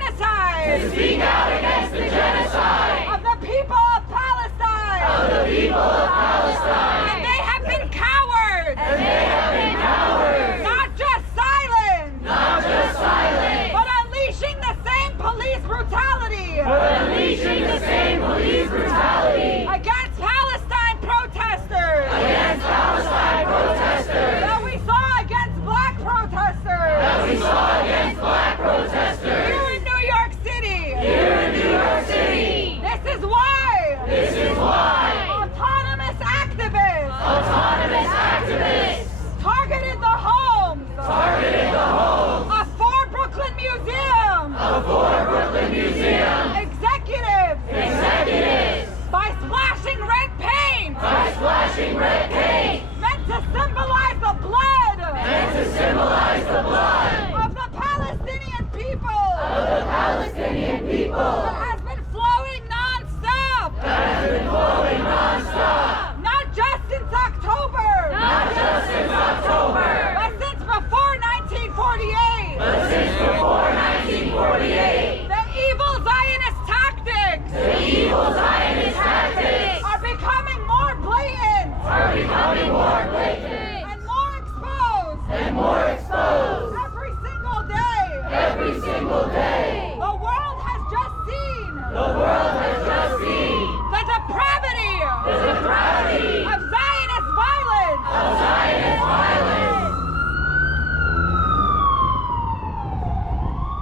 genocide! To speak out against the genocide! Of the people of Palestine! Of the people of Palestine! And they have been cowards! And they have been cowards! Not just silent! Not just silent! But unleashing the same police brutality! But unleashing the same police brutality! Against Palestine protesters! Against Palestine protesters! That we saw against black protesters! That we saw against black protesters! Here in New York City! Here in New York City! This is why! This is why! Autonomous activists! Autonomous activists! Targeted the homes! Targeted the homes! Of 4 Brooklyn museums! Of 4 Brooklyn museums! Executives! Executives! By splashing red paint! By splashing red paint! Meant to symbolize the blood! Meant to symbolize the blood! Of the Palestinian people! Of the Palestinian people! That has been flowing non-stop! That has been flowing non-stop! Not just since October! Not just since October! But since before 1948! But since before 1948! The evil Zionist tactics! The evil Zionist tactics! Are becoming more blatant! Are becoming more blatant! And more exposed! And more exposed! Every single day! Every single day! The world has just seen! The world has just seen! The depravity! The depravity! Of Zionist violence! Of Zionist violence!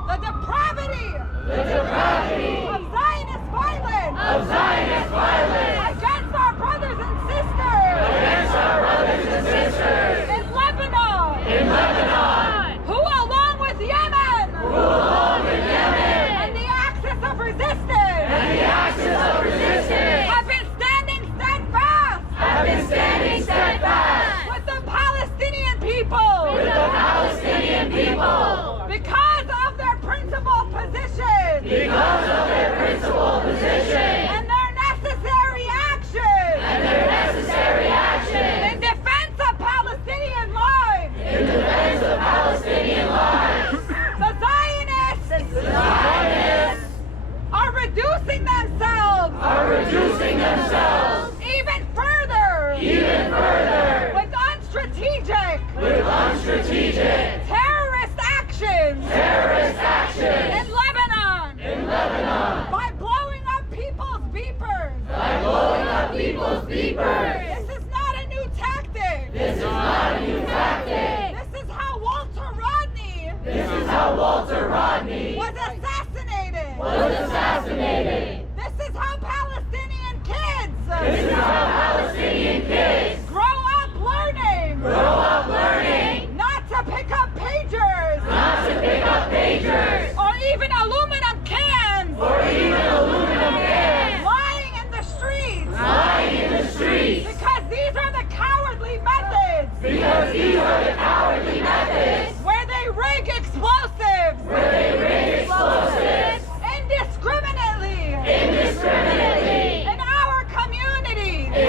The depravity! The depravity! Of Zionist violence! Of Zionist violence! Against our brothers and sisters! Against our brothers and sisters! In Lebanon! In Lebanon! Who along with Yemen! Who along with Yemen! And the axis of resistance! And the axis of resistance! Have been standing steadfast! Have been standing steadfast! With the Palestinian people! With the Palestinian people! Because of their principled position! Because of their principled position! And their necessary action! And their necessary action! In defense of Palestinian lives! In defense of Palestinian lives! The Zionists! The Zionists! Are reducing themselves! Are reducing themselves! Even further! Even further! With unstrategic! With unstrategic! Terrorist actions! Terrorist action! In Lebanon! In Lebanon! By blowing up people's beepers! By blowing up people's beepers! This is not a new tactic! This is not a new tactic! This is how Walter Rodney This is how Walter Rodney was assassinated! was assassinated! This is how Palestinian kids This is how Palestinian kids grow up learning! grow up learning Not to pick up pagers! not to pick up pagers Or even aluminum cans! or even aluminum cans Lying in the streets! lying in the streets Because these are the cowardly methods! because these are the cowardly methods Where they rig explosives! where they rig explosives Indiscriminately! indiscriminately In our communities! in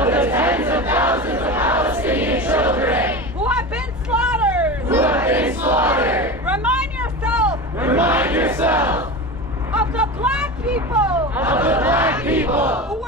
of the tens of thousands of Palestinian children who have been slaughtered. Remind yourself of the black people who